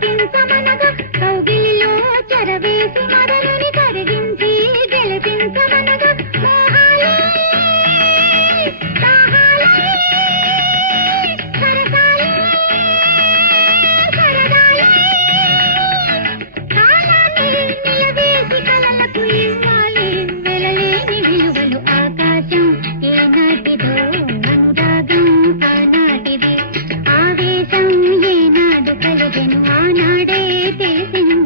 పులకించమనగా కౌగిలిలో చెరవేసి మదనుని కరిగించి గెలిపించమనగా మోహాలే దాహాలే సరసాలే సరదాలే కాలాన్ని నిలవేసి కలలకు ఇవ్వాలి వెలలేని విలువలు ఆకాశం ఏనాటిదో అనురాగం ఆనాటిది ఆవేశం ఏనాడు కలిగెను ఆనాడే తెలిసింది